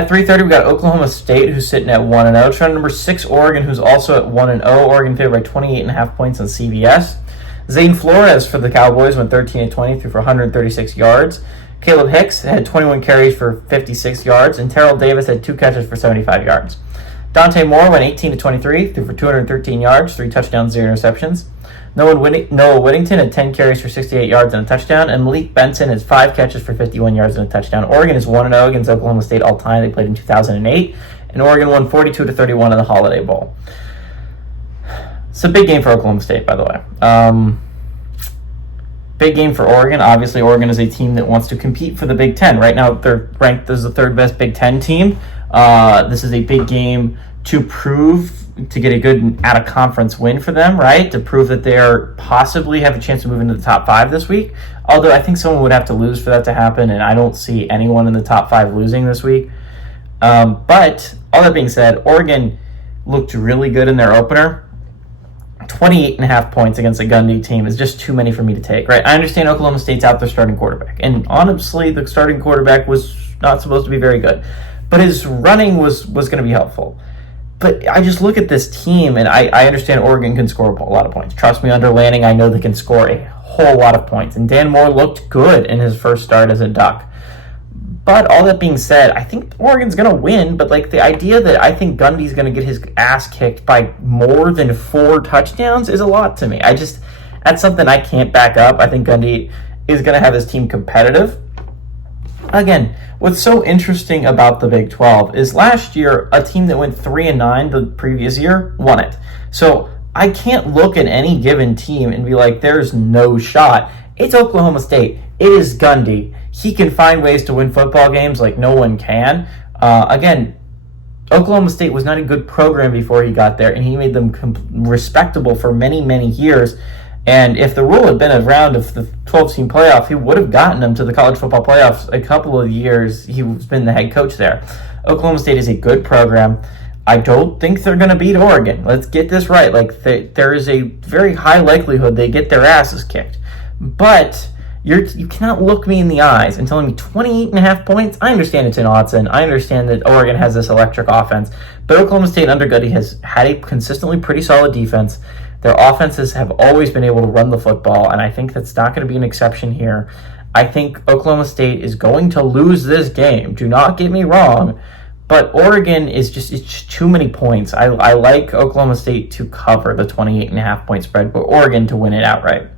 At 3:30, we got Oklahoma State, who's sitting at 1-0. Trying number 6, Oregon, who's also at 1-0. Oregon favored by 28.5 points on CBS. Zane Flores for the Cowboys went 13-20, threw for 136 yards. Caleb Hicks had 21 carries for 56 yards, and Terrell Davis had 2 catches for 75 yards. Dante Moore went 18-23, threw for 213 yards, 3 touchdowns, 0 interceptions. Noah Whittington had 10 carries for 68 yards and a touchdown, and Malik Benson has 5 catches for 51 yards and a touchdown. Oregon is 1-0 against Oklahoma State all time. They played in 2008, and Oregon won 42-31 in the Holiday Bowl. It's a big game for Oklahoma State, by the way. Big game for Oregon. Obviously, Oregon is a team that wants to compete for the Big Ten. Right now, they're ranked as the 3rd best Big Ten team. This is a big game to get a good out-of-conference win for them, right? To prove that they are possibly have a chance to move into the top 5 this week. Although I think someone would have to lose for that to happen, and I don't see anyone in the top 5 losing this week. But all that being said, Oregon looked really good in their opener. 28.5 points against a Gundy team is just too many for me to take, right? I understand Oklahoma State's out their starting quarterback, and honestly, the starting quarterback was not supposed to be very good, but his running was going to be helpful. But I just look at this team, and I understand Oregon can score a lot of points. Trust me, under Lanning, I know they can score a whole lot of points, and Dan Moore looked good in his first start as a Duck. But all that being said, I think Oregon's going to win, but like the idea that I think Gundy's going to get his ass kicked by more than 4 touchdowns is a lot to me. That's something I can't back up. I think Gundy is going to have his team competitive. Again, what's so interesting about the Big 12 is last year, a team that went 3-9 the previous year won it. So I can't look at any given team and be like, there's no shot. It's Oklahoma State. It is Gundy. He can find ways to win football games like no one can. Again, Oklahoma State was not a good program before he got there, and he made them respectable for many, many years. And if the rule had been around of the 12-team playoff, he would have gotten them to the college football playoffs a couple of years. He's been the head coach there. Oklahoma State is a good program. I don't think they're going to beat Oregon. Let's get this right. Like there is a very high likelihood they get their asses kicked. But you cannot look me in the eyes and telling me 28.5 points. I understand it's in Autzen. I understand that Oregon has this electric offense. But Oklahoma State under Gundy has had a consistently pretty solid defense. Their offenses have always been able to run the football, and I think that's not going to be an exception here. I think Oklahoma State is going to lose this game. Do not get me wrong, but Oregon it's just too many points. I like Oklahoma State to cover the 28.5 point spread, but Oregon to win it outright.